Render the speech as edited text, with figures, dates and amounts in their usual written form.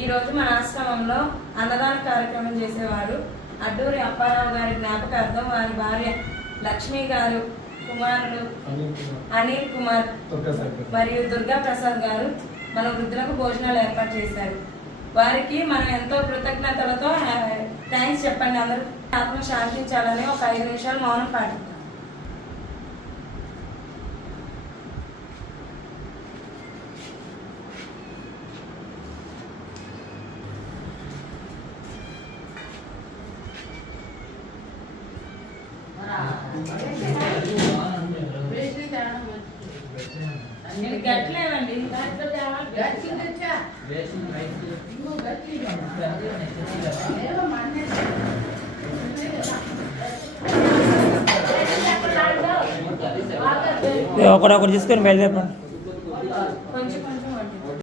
ఈరోజు మన ఆశ్రమంలో అన్నదాన కార్యక్రమం చేసేవారు అడ్డూరి అప్పారావు గారి జ్ఞాపకార్థం వారి భార్య లక్ష్మి గారు, కుమారులు అనిల్ కుమార్ మరియు దుర్గా ప్రసాద్ గారు మన వృద్ధులకు భోజనాలు ఏర్పాటు చేశారు. వారికి మనం ఎంతో కృతజ్ఞతలతో థ్యాంక్స్ చెప్పండి. అందరూ ఆత్మ శాంతించాలని ఒక 5 నిమిషాలు మౌనం పాటిద్దాం. గట్లేవండి ఒకటి తీసుకొని బయలుదేరండి.